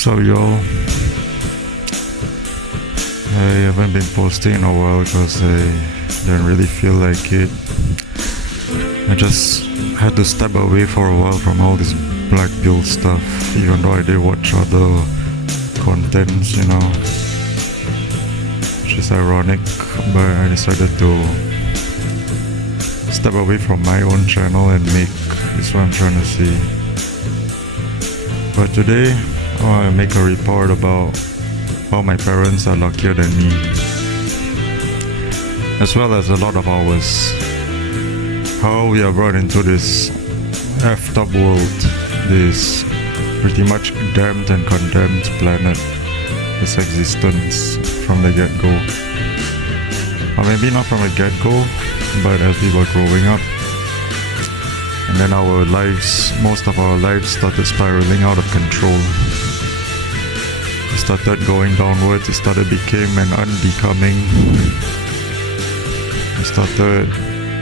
So y'all, I haven't been posting in a while because I didn't really feel like it. I just had to step away for a while from all this blackpill stuff, even though I did watch other contents, which is ironic, but I decided to step away from my own channel and make this what I'm trying to see. But today I want to make a report about how my parents are luckier than me, as well as a lot of ours. How we are brought into this effed up world, this pretty much damned and condemned planet, this existence from the get-go. Or maybe not from the get-go, but as we were growing up. And then our lives, most of our lives started spiraling out of control. It started going downwards, it started became an unbecoming. It started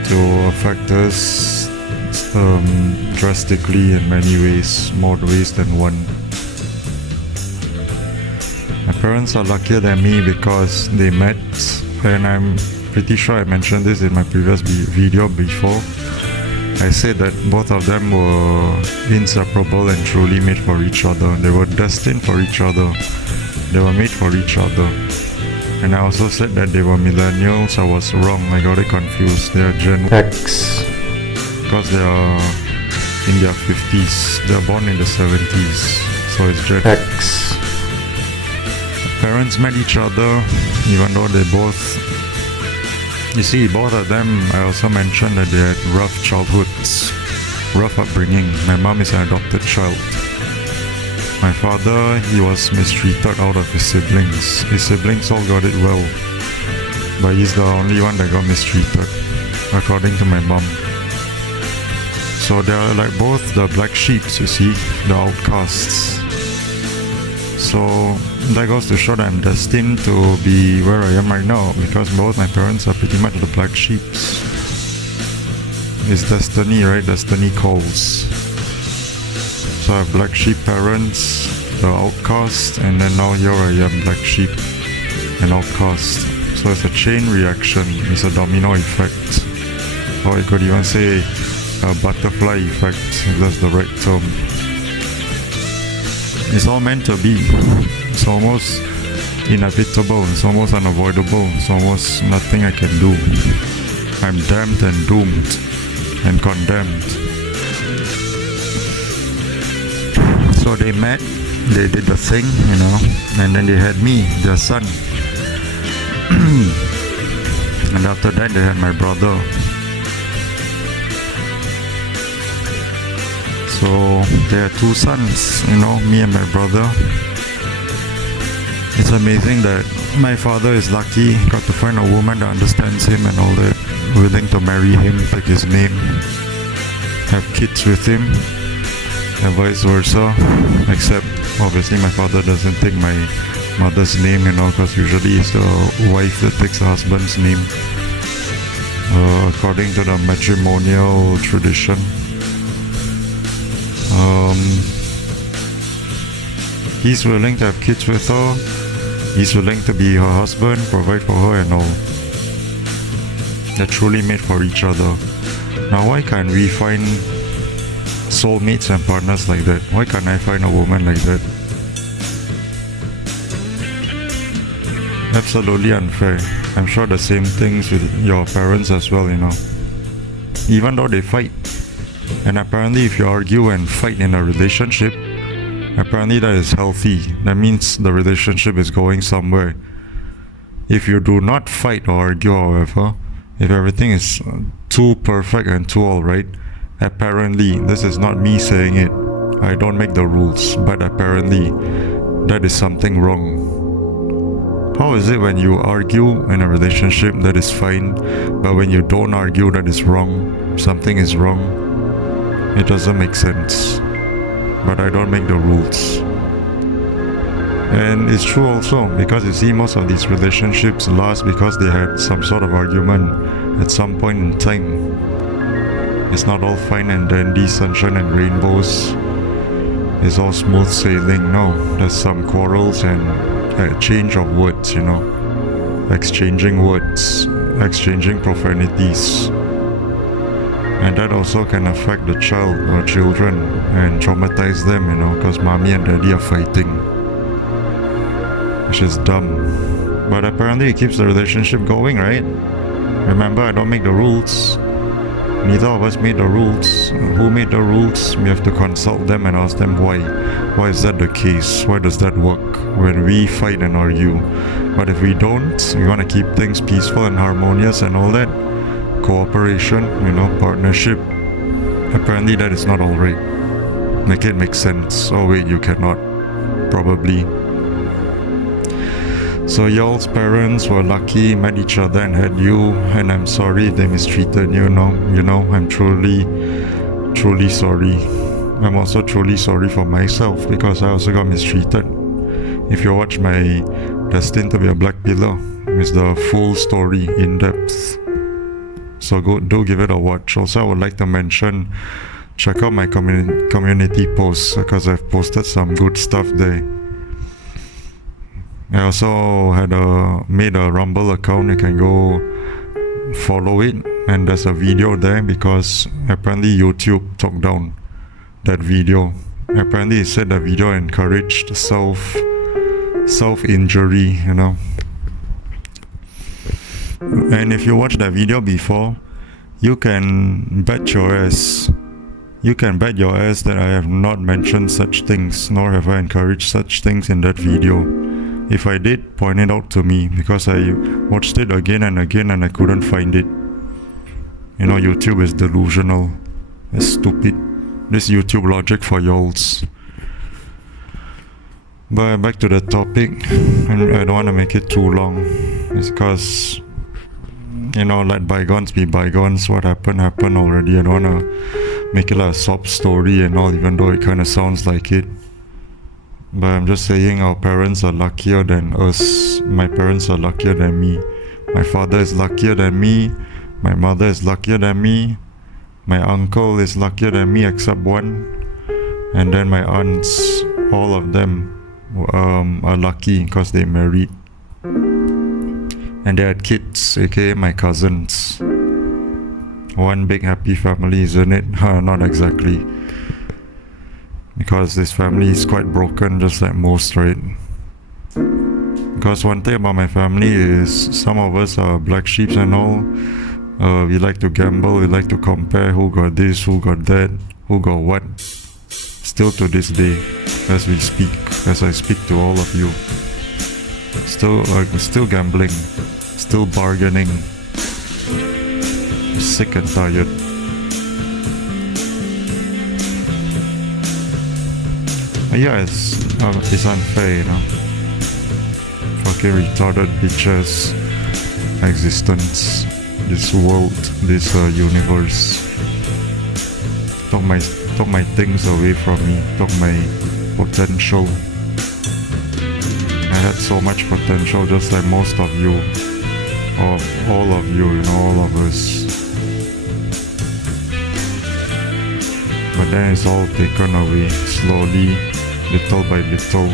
to affect us drastically in many ways, more ways than one. My parents are luckier than me because they met, and I'm pretty sure I mentioned this in my previous video before. I said that both of them were inseparable and truly made for each other. They were destined for each other. They were made for each other. And I also said that they were millennials. I was wrong. I got it confused. They are Gen X because they are in their 50s. They are born in the 70s. So it's Gen X. Parents met each other even though they both... You see, both of them, I also mentioned that they had rough childhoods, rough upbringing. My mom is an adopted child. My father, he was mistreated out of his siblings. His siblings all got it well, but he's the only one that got mistreated, according to my mom. So they are like both the black sheeps, you see, the outcasts. So that goes to show that I'm destined to be where I am right now, because both my parents are pretty much the black sheeps. It's destiny, right? Destiny calls. So I have black sheep parents, the outcast, and then now here I am, black sheep and outcast. So it's a chain reaction, it's a domino effect. Or you could even say a butterfly effect, if that's the right term. It's all meant to be. It's almost inevitable, it's almost unavoidable, it's almost nothing I can do. I'm damned and doomed and condemned. So they met, they did the thing, and then they had me, their son. And after that they had my brother. So they had two sons, me and my brother. It's amazing that my father is lucky, got to find a woman that understands him and all that, willing to marry him, take his name, have kids with him, and vice versa. Except, obviously, my father doesn't take my mother's name, because usually it's the wife that takes the husband's name, according to the matrimonial tradition. He's willing to have kids with her. He's willing to be her husband, provide for her and all. They're truly made for each other. Now why can't we find soulmates and partners like that? Why can't I find a woman like that? Absolutely unfair. I'm sure the same things with your parents as well, Even though they fight. And apparently if you argue and fight in a relationship, apparently that is healthy. That means the relationship is going somewhere. If you do not fight or argue, however, if everything is too perfect and too alright, apparently, this is not me saying it, I don't make the rules, but apparently that is something wrong. How is it when you argue in a relationship that is fine, but when you don't argue that is wrong, something is wrong? It doesn't make sense. But I don't make the rules. And it's true also, because you see most of these relationships last because they had some sort of argument at some point in time. It's not all fine and dandy, sunshine and rainbows. is all smooth sailing. No, there's some quarrels and exchange of words, exchanging words, exchanging profanities. And that also can affect the child or children and traumatize them, because mommy and daddy are fighting, which is dumb. But apparently it keeps the relationship going, right? Remember, I don't make the rules. Neither of us made the rules. Who made the rules? We have to consult them and ask them why. Why is that the case? Why does that work when we fight and argue? But if we don't, we want to keep things peaceful and harmonious and all that. Cooperation, partnership. Apparently that is not alright. Make it make sense. Oh wait, you cannot. Probably. So y'all's parents were lucky, met each other and had you, and I'm sorry if they mistreated you, I'm truly sorry. I'm also truly sorry for myself because I also got mistreated. If you watch my Destined to be a Black Pillar, it's the full story in depth. So do give it a watch. Also, I would like to mention, check out my community posts because I've posted some good stuff there. I also made a Rumble account. You can go follow it, and there's a video there because apparently YouTube took down that video. Apparently it said the video encouraged self-injury, And if you watch that video before, you can bet your ass that I have not mentioned such things, nor have I encouraged such things in that video. If I did, point it out to me, because I watched it again and again and I couldn't find it. YouTube is delusional. It's stupid. This YouTube logic for y'alls. But back to the topic, and I don't want to make it too long. It's because, let bygones be bygones. What happened already. I don't want to make it like a sob story and all, even though it kind of sounds like it. But I'm just saying our parents are luckier than us. My parents are luckier than me. My father is luckier than me. My mother is luckier than me. My uncle is luckier than me except one. And then my aunts, all of them are lucky because they married. And they had kids, aka my cousins. One big happy family, isn't it? Not exactly. Because this family is quite broken, just like most, right? Because one thing about my family is some of us are black sheeps and all. We like to gamble, we like to compare who got this, who got that, who got what. Still to this day, as we speak, as I speak to all of you. Still gambling, still bargaining. Sick and tired. Yeah, it's unfair, Fucking retarded bitches existence, this world, this universe. Took my things away from me, took my potential. I had so much potential, just like most of you, or all of you, all of us. But then it's all taken away slowly, little by little.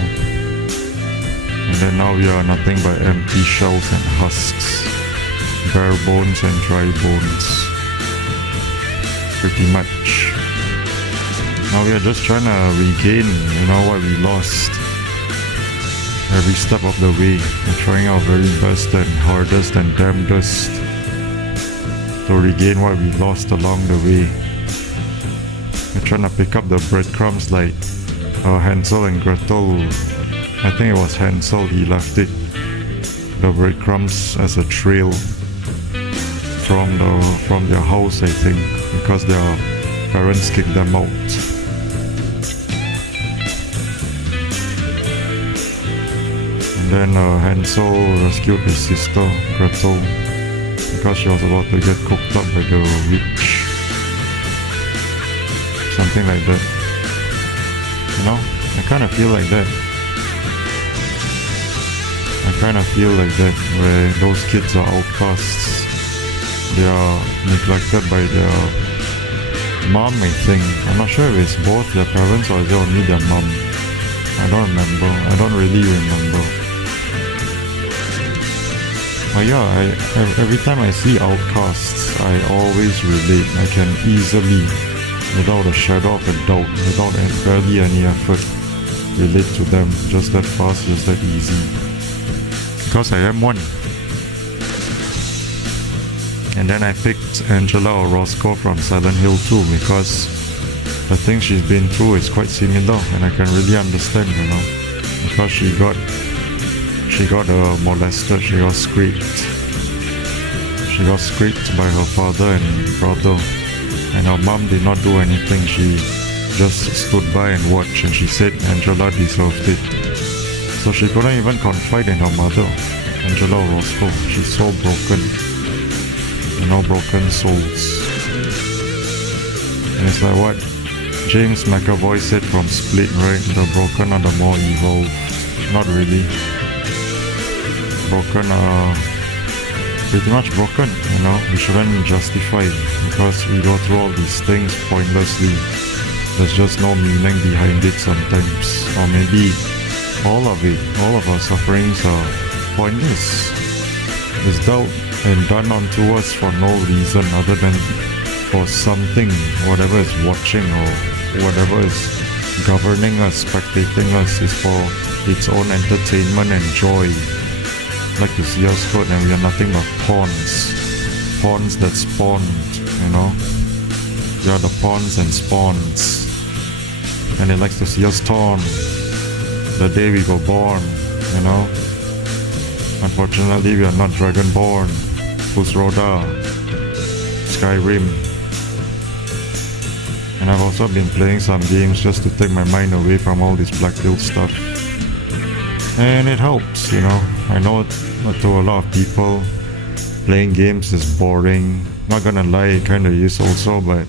And then now we are nothing but empty shells and husks, bare bones and dry bones. Pretty much. Now we are just trying to regain, what we lost. Every step of the way, we're trying our very best and hardest and damnedest to regain what we lost along the way. We're trying to pick up the breadcrumbs like Hansel and Gretel. I think it was Hansel, he left it, the breadcrumbs as a trail from their house, I think, because their parents kicked them out. And then Hansel rescued his sister Gretel because she was about to get cooked up by the witch. Something like that. I kind of feel like that. Where those kids are outcasts. They are neglected by mom, I think. I'm not sure if it's both their parents or is it only their mom. I don't remember. I don't really remember. But yeah, every time I see outcasts, I always relate. I can easily, without a shadow of a doubt, without barely any effort, relate to them just that fast, just that easy. Because I am one. And then I picked Angela Orozco from Silent Hill too, because the thing she's been through is quite similar, and I can really understand, because she got molested, she got scraped by her father and brother, and her mom did not do anything. She just stood by and watched, and she said Angela deserved it. So she couldn't even confide in her mother, Angela Orozco. She's so broken. Broken souls. And it's like what James McAvoy said from Split, right? The broken are the more evolved. Not really. Broken are pretty much broken, We shouldn't justify because we go through all these things pointlessly. There's just no meaning behind it sometimes. Or maybe all of it, all of our sufferings are pointless. It's doubt and done onto us for no reason other than for something, whatever is watching or whatever is governing us, spectating us, is for its own entertainment and joy. Like to see us hurt, and we are nothing but pawns that spawned, We are the pawns and spawns, and it likes to see us torn the day we were born, Unfortunately, we are not Dragonborn, Fusroda, Skyrim. And I've also been playing some games just to take my mind away from all this blackpill stuff. And it helps, I know to a lot of people, playing games is boring. Not gonna lie, it kinda is also, but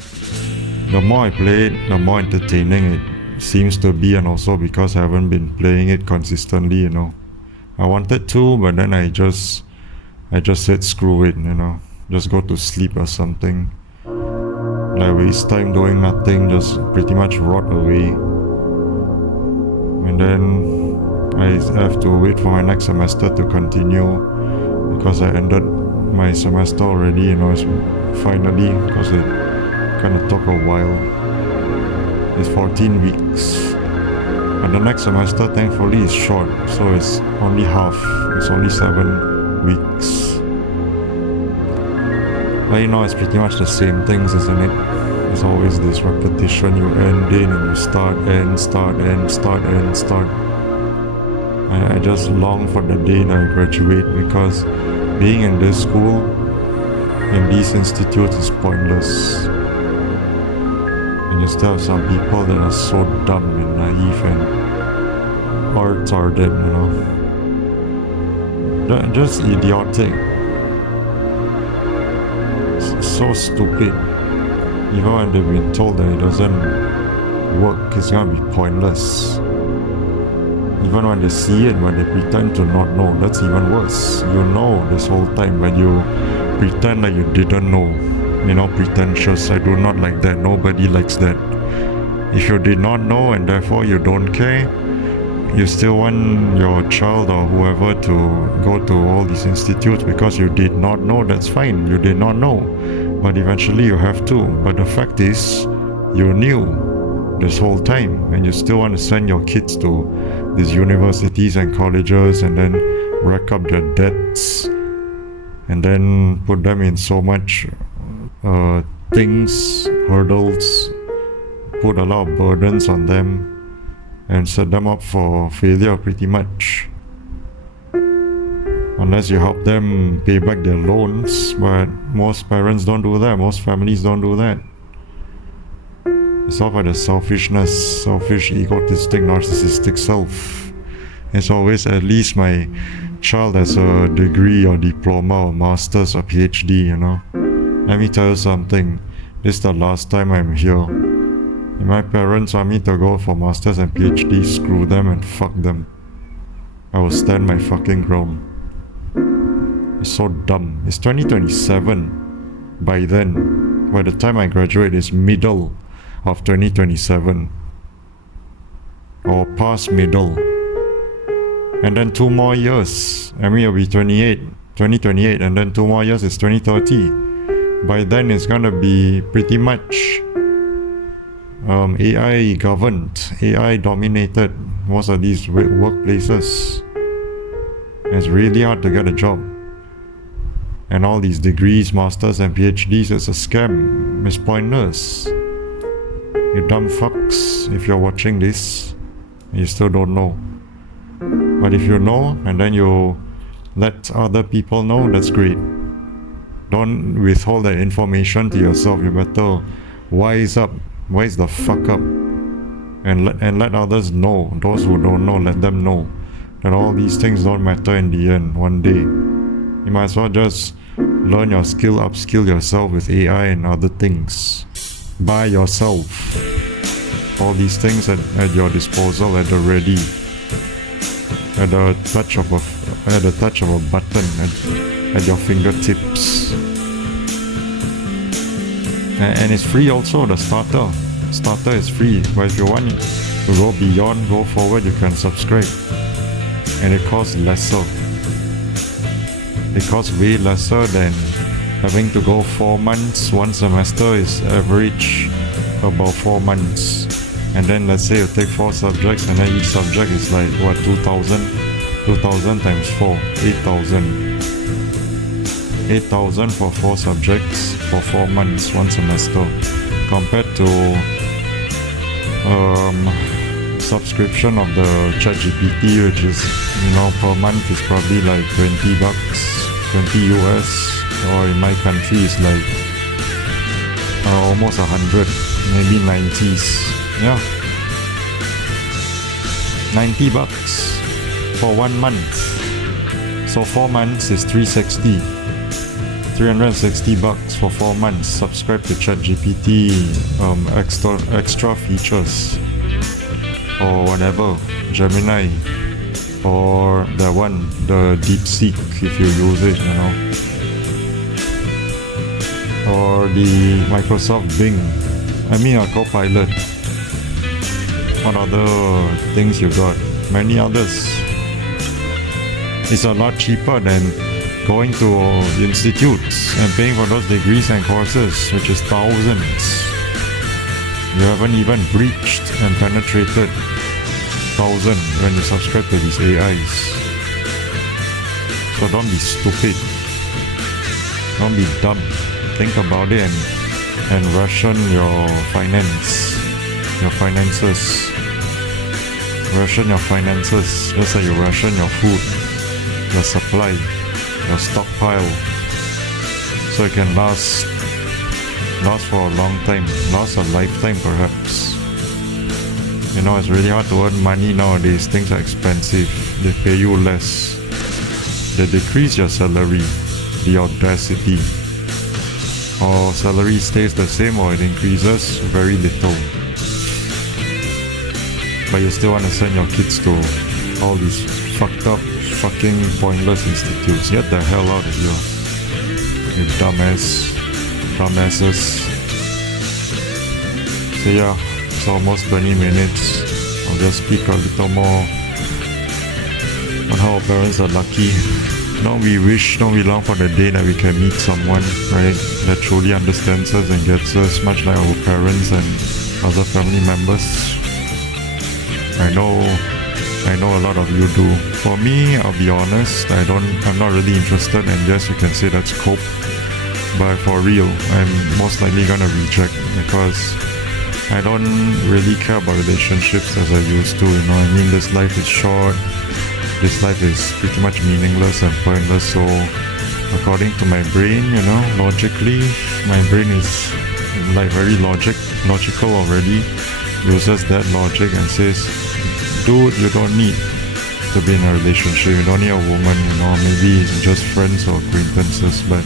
the more I play it, the more entertaining it seems to be, and also because I haven't been playing it consistently, I wanted to, but then I just said screw it, just go to sleep or something. Like waste time doing nothing, just pretty much rot away. And then I have to wait for my next semester to continue because I ended my semester already, it's finally, because it kind of took a while. It's 14 weeks. And the next semester, thankfully, is short, so it's only half. It's only 7 weeks. But it's pretty much the same things, isn't it? There's always this repetition. You end in and you start, end, start, end, start, end, start. I just long for the day that I graduate, because being in this school, in these institutes, is pointless. And you still have some people that are so dumb and naive and retarded, just idiotic. So stupid. Even when they've been told that it doesn't work, it's gonna be pointless. Even when they see it, when they pretend to not know, that's even worse. You know this whole time, but you pretend like you didn't know. Pretentious. I do not like that. Nobody likes that. If you did not know and therefore you don't care, you still want your child or whoever to go to all these institutes because you did not know, that's fine. You did not know. But eventually you have to. But the fact is, you knew this whole time, and you still want to send your kids to these universities and colleges and then rack up their debts and then put them in so much things, hurdles, put a lot of burdens on them and set them up for failure pretty much. Unless you help them pay back their loans, but most parents don't do that, most families don't do that. It's all about the selfishness, selfish, egotistic, narcissistic self. It's always, at least my child has a degree or diploma or master's or PhD, Let me tell you something, this is the last time I'm here. If my parents want me to go for masters and PhD, screw them and fuck them. I will stand my fucking ground. It's so dumb. It's 2027. By then, By the time I graduate, it's middle of 2027 or past middle, and then 2 more years. I mean, it'll be 2028, and then 2 more years is 2030. By then, it's gonna be pretty much AI governed, AI dominated most of these workplaces. It's really hard to get a job. And all these degrees, masters and PhDs, it's a scam. It's pointless. You dumb fucks, if you're watching this, you still don't know. But if you know, and then you let other people know, that's great. Don't withhold that information to yourself. You better wise up, wise the fuck up, and let others know. Those who don't know, let them know that all these things don't matter in the end. One day, you might as well just learn your skill, upskill yourself with AI and other things by yourself. All these things at your disposal, at the ready, at the touch of a button, at your fingertips. And it's free also. The starter is free, but if you want to go beyond, go forward, you can subscribe, and it costs lesser. It costs way lesser than having to go 4 months. One semester is average about 4 months, and then let's say you take 4 subjects, and then each subject is like what, 2,000 times 4, 8,000 for 4 subjects for 4 months, 1 semester, compared to subscription of the ChatGPT, which is, per month is probably like $20, 20 US, or in my country it's like almost 100, maybe 90s. Yeah, $90 for 1 month. So 4 months is $360 for 4 months. Subscribe to ChatGPT, extra features, or whatever, Gemini, or the one, the DeepSeek, if you use it, or the Microsoft Bing, a Copilot. What other things you got? Many others. It's a lot cheaper than going to institutes and paying for those degrees and courses, which is thousands. You haven't even breached and penetrated 1,000 when you subscribe to these AIs. So don't be stupid. Don't be dumb. Think about it and ration your finances. Ration your finances, just like you ration your food, your supply, your stockpile, so it can last for a long time, last a lifetime perhaps. It's really hard to earn money nowadays. Things are expensive. They pay you less. They decrease your salary, the audacity. Or salary stays the same, or it increases very little. But you still want to send your kids to all these fucked up, fucking pointless institutes. Get the hell out of here, you dumbasses. So yeah, it's almost 20 minutes. I'll just speak a little more on how our parents are lucky. Don't we long for the day that we can meet someone, right, that truly understands us and gets us, much like our parents and other family members. I know a lot of you do. For me, I'll be honest, I'm not really interested, and yes, you can say that's cope. But for real, I'm most likely gonna reject, because I don't really care about relationships as I used to. This life is short. This life is pretty much meaningless and pointless. So, according to my brain, logically, my brain is like very logical already. Uses that logic and says, dude, you don't need to be in a relationship. You don't need a woman. Maybe just friends or acquaintances, but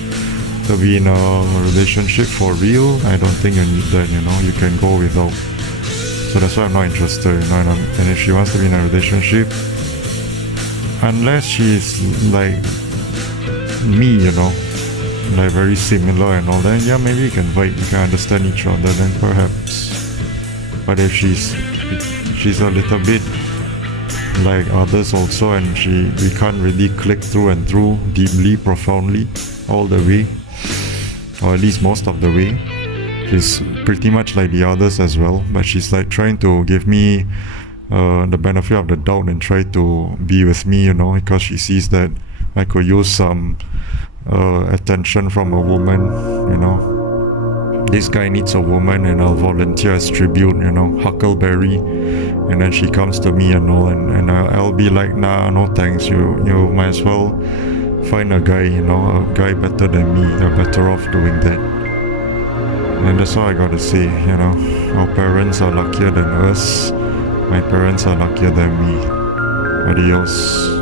to be in a relationship for real, I don't think you need that. You can go without. So that's why I'm not interested. And if she wants to be in a relationship, unless she's like me, like very similar and all that, yeah, maybe we can vibe, we can understand each other, then perhaps. But if she's a little bit like others also, and we can't really click through and through deeply, profoundly, all the way, or at least most of the way. She's pretty much like the others as well, but she's like trying to give me the benefit of the doubt and try to be with me, you know, because she sees that I could use some attention from a woman, you know. This guy needs a woman and I'll volunteer as tribute, you know, huckleberry. And then she comes to me and all, and I'll be like, nah, no thanks, you might as well find a guy, you know, a guy better than me. You're better off doing that. And that's all I gotta say, you know. Our parents are luckier than us. My parents are luckier than me. Adios.